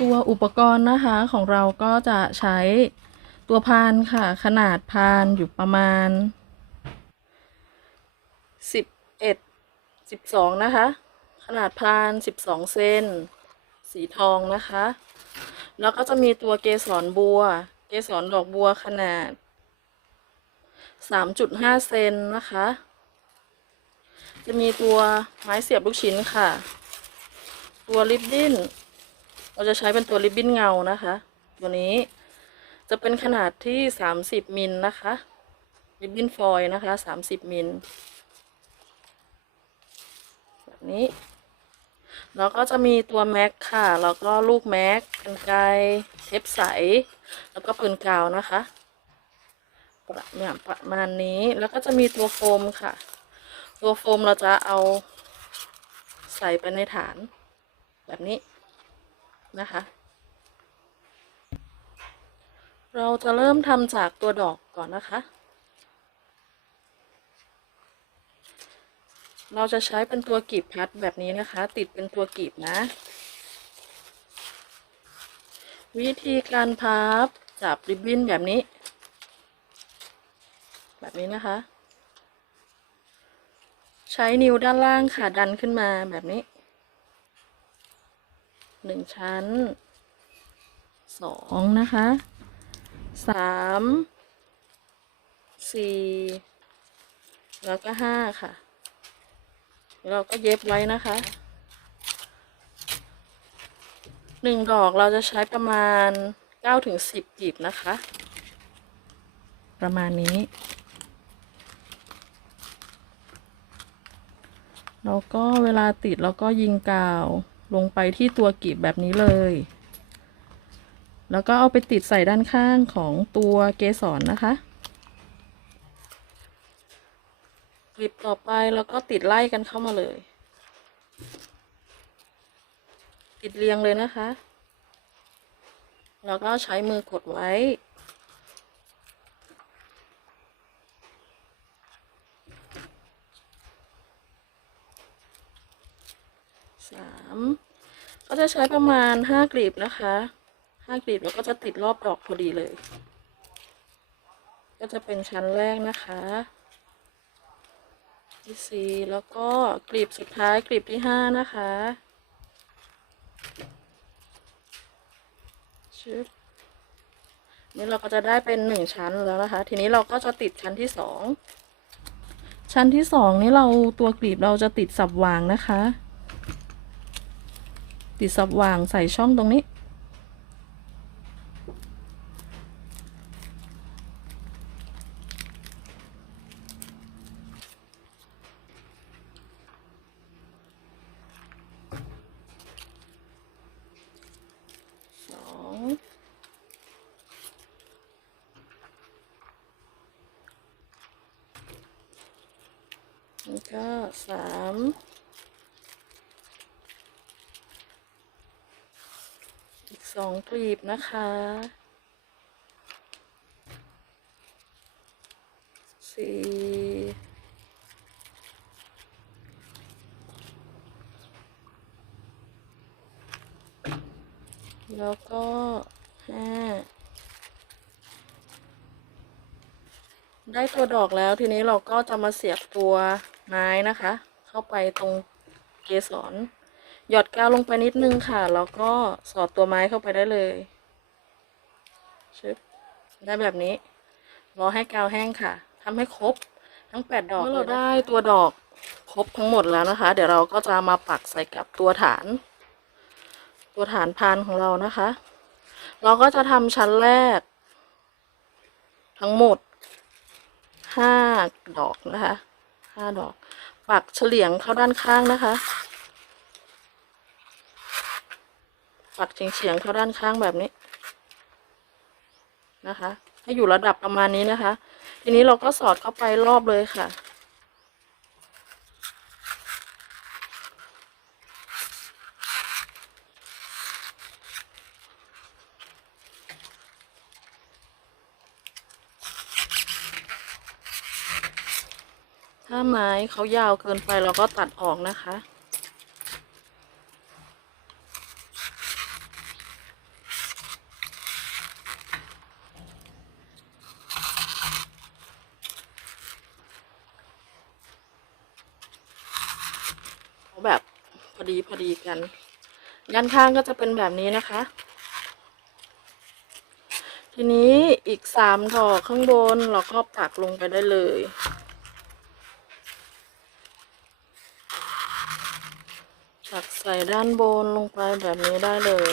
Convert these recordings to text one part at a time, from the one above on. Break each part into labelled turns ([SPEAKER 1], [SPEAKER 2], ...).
[SPEAKER 1] ตัวอุปกรณ์นะคะของเราก็จะใช้ตัวพานค่ะ ขนาดพานอยู่ประมาณ11 12นะคะ ขนาดพาน12เซนสีทองนะคะ แล้วก็จะมีตัวเกสรบัว เกสรดอกบัวขนาด 3.5เซนนะคะ จะมีตัวไม้เสียบลูกชิ้นค่ะ ตัวริบบิ้น เราจะใช้เป็นตัวริบบิ้นเงานะคะ ตัวนี้จะเป็นขนาดที่30มิลนะคะริบบิ้นฟอยนะคะ30มิลแบบนี้แล้วก็จะมีตัวแม็กค่ะ แล้วก็ลูกแม็กกันไกเทปใส แล้วก็ปืนกาวนะคะ ประมาณประมาณนี้แล้วก็จะมีตัวโฟมค่ะ ตัวโฟมเราจะเอาใส่ไปในฐาน แบบนี้นะคะ เราจะเริ่มทำจากตัวดอกก่อนนะคะ เราจะใช้เป็นตัวกีบพัดแบบนี้นะคะ ติดเป็นตัวกีบนะ วิธีการพับจับริบบิ้นแบบนี้ แบบนี้นะคะ ใช้นิ้วด้านล่างค่ะดันขึ้นมาแบบนี้หนึ่งชั้นสองนะคะสามสี่แล้วก็ห้าค่ะ เราก็เย็บไว้นะคะหนึ่งดอกเราจะใช้ประมาณเก้าถึงสิบกีบนะคะ ประมาณนี้ แล้วก็เวลาติดเราก็ยิงกาวลงไปที่ตัวกีบแบบนี้เลย แล้วก็เอาไปติดใส่ด้านข้างของตัวเกสรนะคะกลีบต่อไปแล้วก็ติดไล่กันเข้ามาเลย ติดเรียงเลยนะคะ แล้วก็ใช้มือกดไว้ สามก็จะใช้ประมาณห้ากลีบนะคะห้ากลีบแล้วก็จะติดรอบดอกพอดีเลย ก็จะเป็นชั้นแรกนะคะที่สี่แล้วก็กลีบสุดท้ายกลีบที่ห้านะคะชึบนี่เราก็จะได้เป็นหนึ่งชั้นแล้วนะคะ ทีนี้เราก็จะติดชั้นที่สองชั้นที่สองนี่เราตัวกลีบเราจะติดสับวางนะคะ ติดสับวางใส่ช่องตรงนี้สองแล้วก็สามอีก สองกลีบนะคะ สี่แล้วก็ห้าได้ตัวดอกแล้วทีนี้เราก็จะมาเสียบตัวไม้นะคะ เข้าไปตรงเกสร หยอดกาวลงไปนิดนึงค่ะ แล้วก็สอดตัวไม้เข้าไปได้เลยชึบได้แบบนี้ รอให้กาวแห้งค่ะทำให้ครบทั้งแปดดอกเมื่อเราได้ตัวดอกครบทั้งหมดแล้วนะคะ เดี๋ยวเราก็จะมาปักใส่กับตัวฐาน ตัวฐานพานของเรานะคะ เราก็จะทำชั้นแรก ทั้งหมดห้าดอกนะคะห้าดอก ปักเฉลียงเข้าด้านข้างนะคะ ปักเฉียงๆเข้าด้านข้างแบบนี้นะคะ ให้อยู่ระดับประมาณนี้นะคะ ทีนี้เราก็สอดเข้าไปรอบเลยค่ะ ถ้าไม้เขายาวเกินไปเราก็ตัดออกนะคะ เอาแบบพ อดีพอดีกันด้านข้างก็จะเป็นแบบนี้นะคะ ทีนี้อีกสามดอกข้างบนเราก็ปักลงไปได้เลยปักใส่ด้านบนลงไปแบบนี้ได้เลย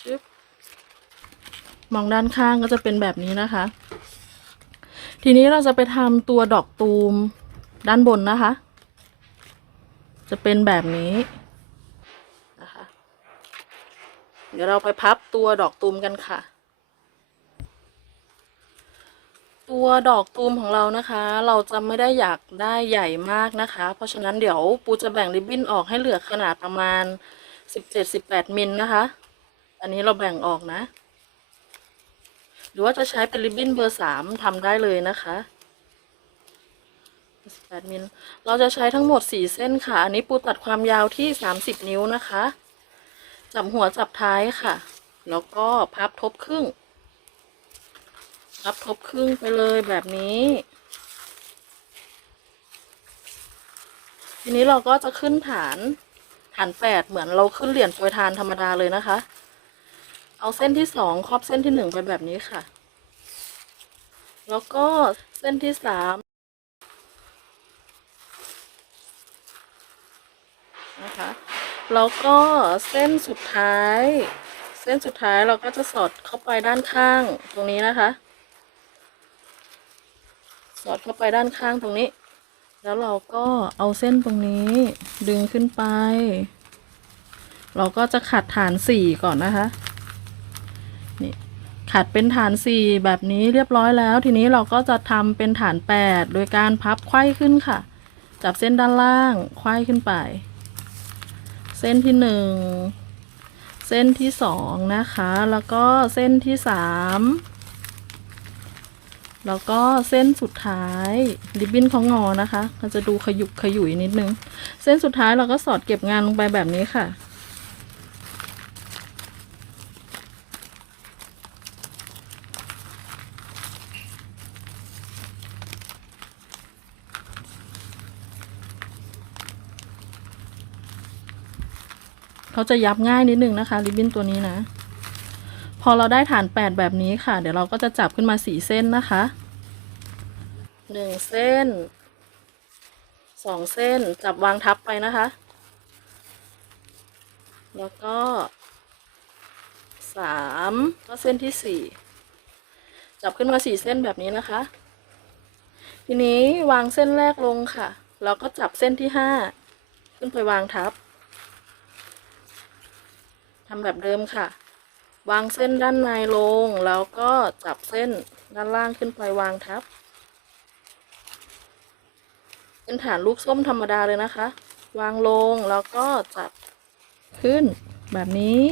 [SPEAKER 1] ชึบมองด้านข้างก็จะเป็นแบบนี้นะคะ ทีนี้เราจะไปทำตัวดอกตูมด้านบนนะคะ จะเป็นแบบนี้นะคะ เดี๋ยวเราไปพับตัวดอกตูมกันค่ะ ตัวดอกตูมของเรานะคะ เราจะไม่ได้อยากได้ใหญ่มากนะคะ เพราะฉะนั้นเดี๋ยวปูจะแบ่งริบบิ้นออกให้เหลือขนาดประมาณ 17-18มิลนะคะ อันนี้เราแบ่งออกนะ หรือว่าจะใช้เป็นริบบิ้นเบอร์สามทำได้เลยนะคะ 18มิลเราจะใช้ทั้งหมด 4 เส้นค่ะ อันนี้ปูตัดความยาวที่ 30 นิ้วนะคะ จับหัวจับท้ายค่ะ แล้วก็พับทบครึ่ง พับทบครึ่งไปเลยแบบนี้ ทีนี้เราก็จะขึ้นฐานฐานแปดเหมือนเราขึ้นเหรียญโปรยทานธรรมดาเลยนะคะ เอาเส้นที่สองครอบเส้นที่หนึ่งไปแบบนี้ค่ะ แล้วก็เส้นที่สาม นะคะ แล้วก็เส้นสุดท้าย เส้นสุดท้ายเราก็จะสอดเข้าไปด้านข้างตรงนี้นะคะ สอดเข้าไปด้านข้างตรงนี้ แล้วเราก็เอาเส้นตรงนี้ดึงขึ้นไป เราก็จะขัดฐานสี่ก่อนนะคะนี่ขัดเป็นฐานสี่แบบนี้เรียบร้อยแล้ว ทีนี้เราก็จะทำเป็นฐานแปดโดยการพับไขว้ขึ้นค่ะ จับเส้นด้านล่างไขว้ขึ้นไป เส้นที่หนึ่งเส้นที่สองนะคะ แล้วก็เส้นที่สามแล้วก็เส้นสุดท้ายริบบิ้นเขางอนะคะก็จะดูขยุกขยุยนิดนึง เส้นสุดท้ายเราก็สอดเก็บงานลงไปแบบนี้ค่ะ เขาจะยับง่ายนิดนึงนะคะ ริบบิ้นตัวนี้นะ พอเราได้ฐานแปดแบบนี้ค่ะ เดี๋ยวเราก็จะจับขึ้นมาสี่เส้นนะคะหนึ่งเส้นสองเส้นจับวางทับไปนะคะ แล้วก็สามก็เส้นที่สี่จับขึ้นมาสี่เส้นแบบนี้นะคะ ทีนี้วางเส้นแรกลงค่ะแล้วก็จับเส้นที่ห้าขึ้นไปวางทับ ทำแบบเดิมค่ะ วางเส้นด้านในลง แล้วก็จับเส้นด้านล่างขึ้นไปวางทับ เป็นฐานลูกส้มธรรมดาเลยนะคะ วางลงแล้วก็จับขึ้นแบบนี้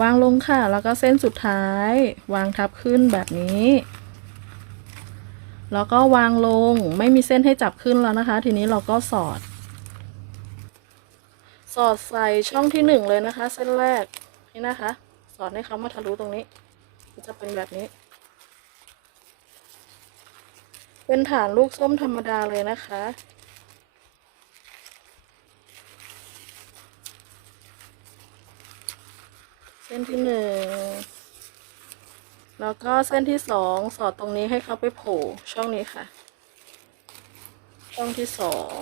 [SPEAKER 1] วางลงค่ะ แล้วก็เส้นสุดท้าย วางทับขึ้นแบบนี้แล้วก็วางลงไม่มีเส้นให้จับขึ้นแล้วนะคะ ทีนี้เราก็สอด สอดใส่ช่องที่หนึ่งเลยนะคะ เส้นแรกนี่นะคะ สอดให้เขามาทะลุตรงนี้จะเป็นแบบนี้ เป็นฐานลูกส้มธรรมดาเลยนะคะ เส้นที่หนึ่งแล้วก็เส้นที่สองสอดตรงนี้ให้เขาไปโผล่ช่องนี้ค่ะ ช่องที่สอง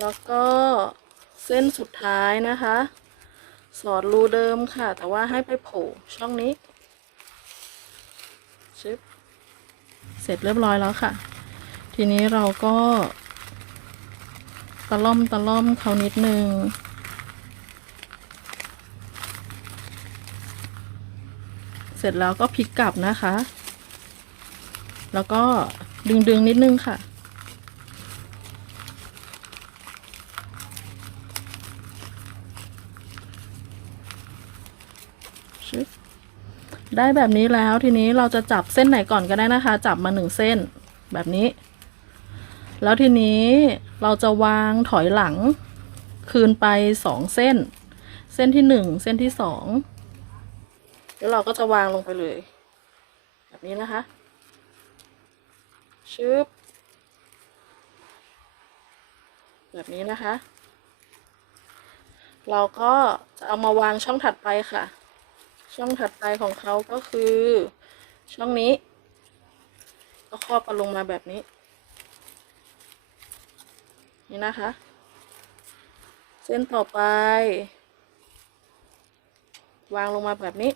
[SPEAKER 1] แล้วก็ เส้นสุดท้ายนะคะ สอดรูเดิมค่ะ แต่ว่าให้ไปโผล่ช่องนี้ชึบเสร็จเรียบร้อยแล้วค่ะ ทีนี้เราก็ ตะล่อมตะล่อมเขานิดนึงเสร็จแล้วก็พลิกกลับนะคะ แล้วก็ดึงดึงๆนิดนึงค่ะ ชึบ ได้แบบนี้แล้วทีนี้เราจะจับเส้นไหนก่อนก็ได้นะคะ จับมาหนึ่งเส้นแบบนี้ แล้วทีนี้เราจะวางถอยหลัง คืนไปสองเส้น เส้นที่หนึ่งเส้นที่สองแล้วเราก็จะวางลงไปเลย แบบนี้นะคะชึบแบบนี้นะคะ เราก็จะเอามาวางช่องถัดไปค่ะ ช่องถัดไปของเขาก็คือ ช่องนี้ ก็ครอบกันลงมาแบบนี้ นี่นะคะ เส้นต่อไป วางลงมาแบบนี้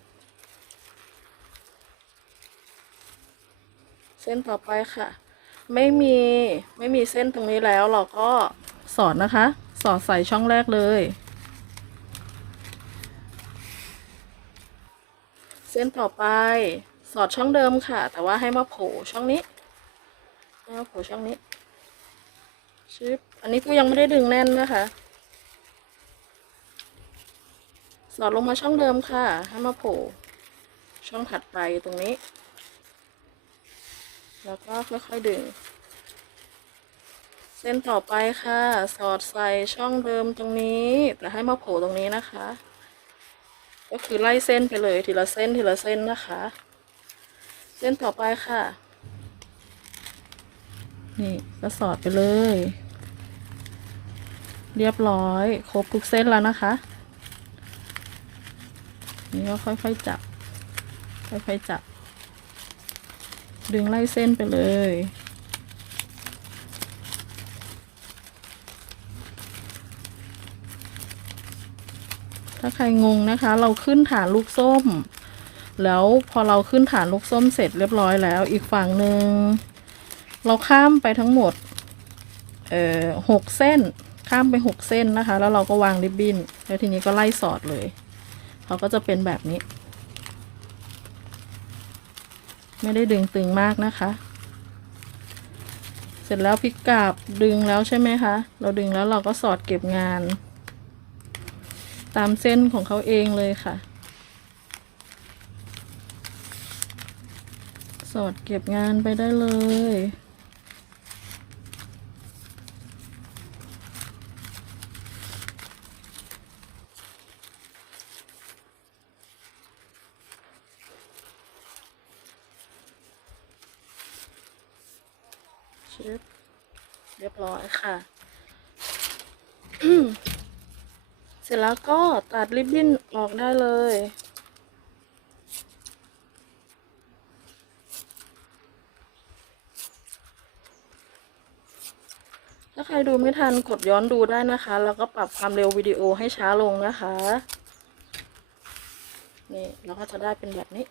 [SPEAKER 1] เส้นต่อไปค่ะ ไม่มีไม่มีเส้นตรงนี้แล้วเราก็สอดนะคะ สอดใส่ช่องแรกเลย เส้นต่อไปสอดช่องเดิมค่ะ แต่ว่าให้มาโผล่ช่องนี้ให้มาโผล่ช่องนี้ชึบอันนี้กูยังไม่ได้ดึงแน่นนะคะ สอดลงมาช่องเดิมค่ะ ให้มาโผล่ช่องถัดไปตรงนี้ แล้วก็ค่อยๆดึง เส้นต่อไปค่ะ สอดใส่ช่องเดิมตรงนี้ แต่ให้มาโผล่ตรงนี้นะคะ ก็คือไล่เส้นไปเลยทีละเส้นทีละเส้นนะคะ เส้นต่อไปค่ะ นี่ก็สอดไปเลย เรียบร้อย ครบทุกเส้นแล้วนะคะ นี่ก็ค่อยๆจับ ค่อยๆจับ ดึงไล่เส้นไปเลย ถ้าใครงงนะคะ เราขึ้นฐานลูกส้ม แล้วพอเราขึ้นฐานลูกส้มเสร็จเรียบร้อยแล้ว อีกฝั่งหนึ่งเราข้ามไปทั้งหมดเอ่อหกเส้นข้ามไปหกเส้นนะคะ แล้วเราก็วางริบบิ้นแล้วทีนี้ก็ไล่สอดเลยเขาก็จะเป็นแบบนี้ ไม่ได้ดึงตึงมากนะคะ เสร็จแล้วพลิกกลับดึงแล้วใช่ไหมคะ เราดึงแล้วเราก็สอดเก็บงาน ตามเส้นของเขาเองเลยค่ะ สอดเก็บงานไปได้เลยเรียบร้อยค่ะ ร็จแล้วก็ตัดริบบิ้นออกได้เลย ถ้าใครดูไม่ทันกดย้อนดูได้นะคะ แล้วก็ปรับความเร็ววิดีโอให้ช้าลงนะคะ นี่เราก็จะได้เป็นแบบนี้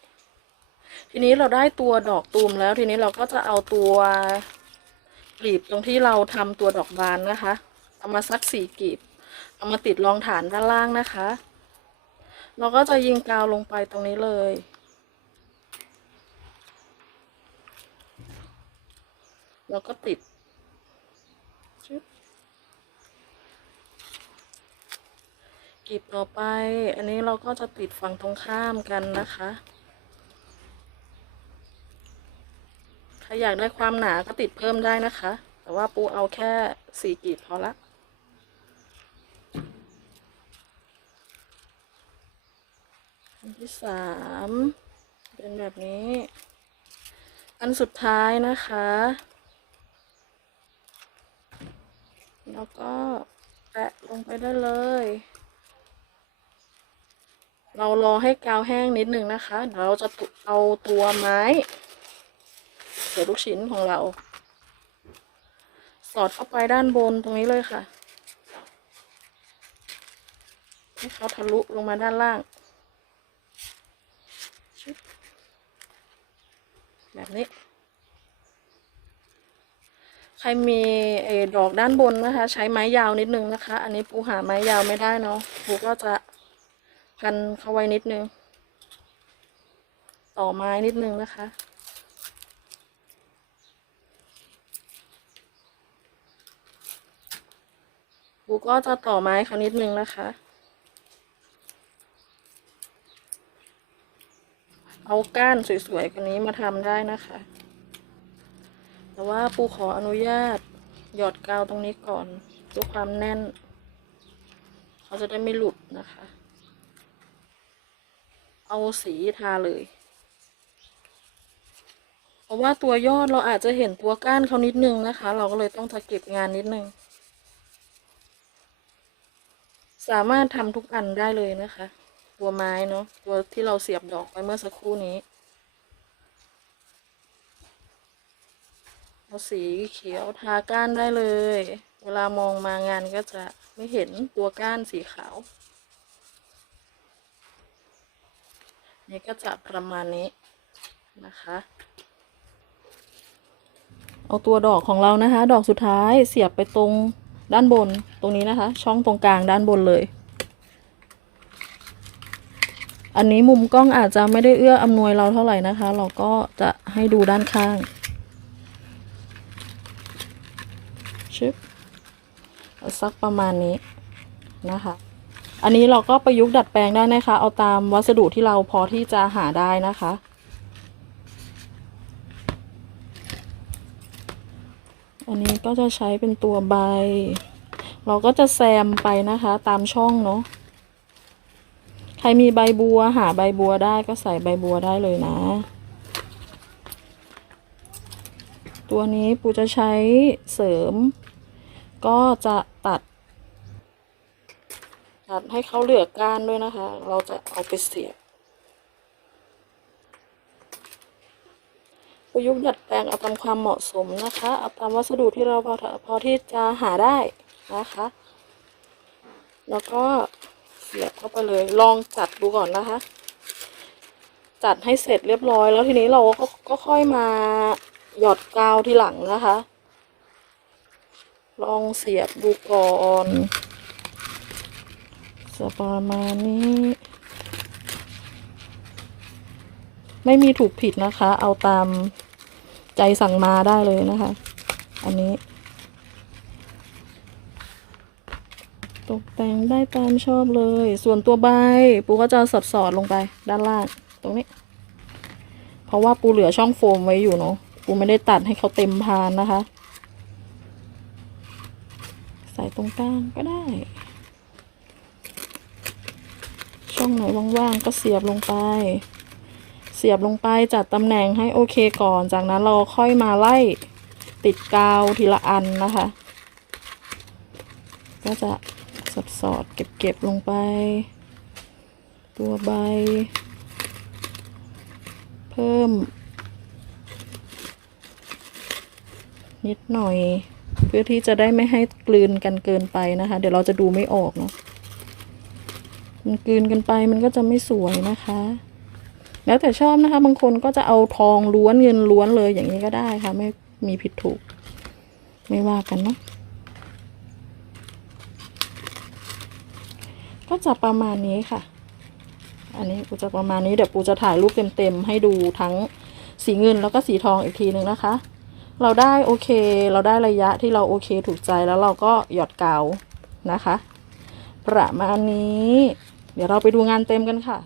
[SPEAKER 1] ทีนี้เราได้ตัวดอกตูมแล้ว ทีนี้เราก็จะเอาตัวกลีบตรงที่เราทำตัวดอกบานนะคะ เอามาสักสี่กลีบ เอามาติดรองฐานด้านล่างนะคะ เราก็จะยิงกาวลงไปตรงนี้เลย แล้วก็ติดกลีบต่อไป อันนี้เราก็จะติดฝั่งตรงข้ามกันนะคะถ้าอยากได้ความหนาก็ติดเพิ่มได้นะคะ แต่ว่าปูเอาแค่สี่กลีบพอละ อัน ที่สามเป็นแบบนี้ อันสุดท้ายนะคะ แล้วก็แปะลงไปได้เลย เรารอให้กาวแห้งนิดนึงนะคะเดี๋ยวเราจะเอาตัวไม้เสือลูกชิ้นของเรา สอดเข้าไปด้านบนตรงนี้เลยค่ะให้เขาทะลุลงมาด้านล่าง ชึบ แบบนี้ ใครมีเอดอกด้านบนนะคะ ใช้ไม้ยาวนิดนึงนะคะ อันนี้ปูหาไม้ยาวไม่ได้เนาะปูก็จะกันเข้าไว้นิดนึง ต่อไม้นิดนึงนะคะปูก็จะต่อไม้เขานิดนึงนะคะ เอาก้านสวยๆกว่านี้มาทำได้นะคะ แต่ว่าปูขออนุญาต หยอดกาวตรงนี้ก่อนเพื่อความแน่น เขาจะได้ไม่หลุดนะคะ เอาสีทาเลย เพราะว่าตัวยอดเราอาจจะเห็นตัวก้านเขานิดนึงนะคะ เราก็เลยต้องตะเก็บงานนิดนึง สามารถทำทุกอันได้เลยนะคะ ตัวไม้เนาะตัวที่เราเสียบดอกไปเมื่อสักครู่นี้เอาสีเขียวทาก้านได้เลย เวลามองมางานก็จะไม่เห็นตัวก้านสีขาว นี่ก็จะประมาณนี้นะคะ เอาตัวดอกของเรานะคะ ดอกสุดท้ายเสียบไปตรงด้านบนตรงนี้นะคะ ช่องตรงกลางด้านบนเลย อันนี้มุมกล้องอาจจะไม่ได้เอื้ออำนวยเราเท่าไหร่นะคะ เราก็จะให้ดูด้านข้างชึบสักประมาณนี้นะคะ อันนี้เราก็ประยุกต์ดัดแปลงได้นะคะ เอาตามวัสดุที่เราพอที่จะหาได้นะคะอันนี้ก็จะใช้เป็นตัวใบ เราก็จะแซมไปนะคะ ตามช่องเนาะ ใครมีใบบัวหาใบบัวได้ก็ใส่ใบบัวได้เลยนะ ตัวนี้ปูจะใช้เสริม ก็จะตัด ตัดให้เขาเหลือก้านด้วยนะคะ เราจะเอาไปเสียบประยุกต์ดัดแปลงเอาตามความเหมาะสมนะคะ เอาตามวัสดุที่เราพอพอที่จะหาได้นะคะ แล้วก็ เสียบเข้าไปเลยลองจัดดูก่อนนะคะ จัดให้เสร็จเรียบร้อย แล้วทีนี้เราก็ก็ค่อยมาหยอดกาวทีหลังนะคะ ลองเสียบดูก่อนจะประมาณนี้ ไม่มีถูกผิดนะคะ เอาตามใจสั่งมาได้เลยนะคะ อันนี้ ตกแต่งได้ตามชอบเลย ส่วนตัวใบปูก็จะสอดสอดลงไปด้านล่างตรงนี้ เพราะว่าปูเหลือช่องโฟมไว้อยู่เนาะปูไม่ได้ตัดให้เขาเต็มพานนะคะ ใส่ตรงกลางก็ได้ ช่องไหนว่างๆก็เสียบลงไป เสียบลงไปจัดตำแหน่งให้โอเคก่อน จากนั้นเราค่อยมาไล่ติดกาวทีละอันนะคะ ก็จะ สอดสอดเก็บๆลงไป ตัวใบ เพิ่ม นิดหน่อย เพื่อที่จะได้ไม่ให้กลืนกันเกินไปนะคะ เดี๋ยวเราจะดูไม่ออกเนาะมันกลืนกันไปมันก็จะไม่สวยนะคะ แล้วแต่ชอบนะคะ บางคนก็จะเอาทองล้วนเงินล้วนเลยอย่างนี้ก็ได้ค่ะ ไม่มีผิดถูก ไม่ว่ากันเนาะ ก็จะประมาณนี้ค่ะ อันนี้ปูจะประมาณนี้เดี๋ยวปูจะถ่ายรูปเต็มๆให้ดูทั้งสีเงินแล้วก็สีทองอีกทีหนึ่งนะคะ เราได้โอเค เราได้ระยะที่เราโอเคถูกใจแล้วเราก็หยอดกาวนะคะ ประมาณนี้ เดี๋ยวเราไปดูงานเต็มกันค่ะ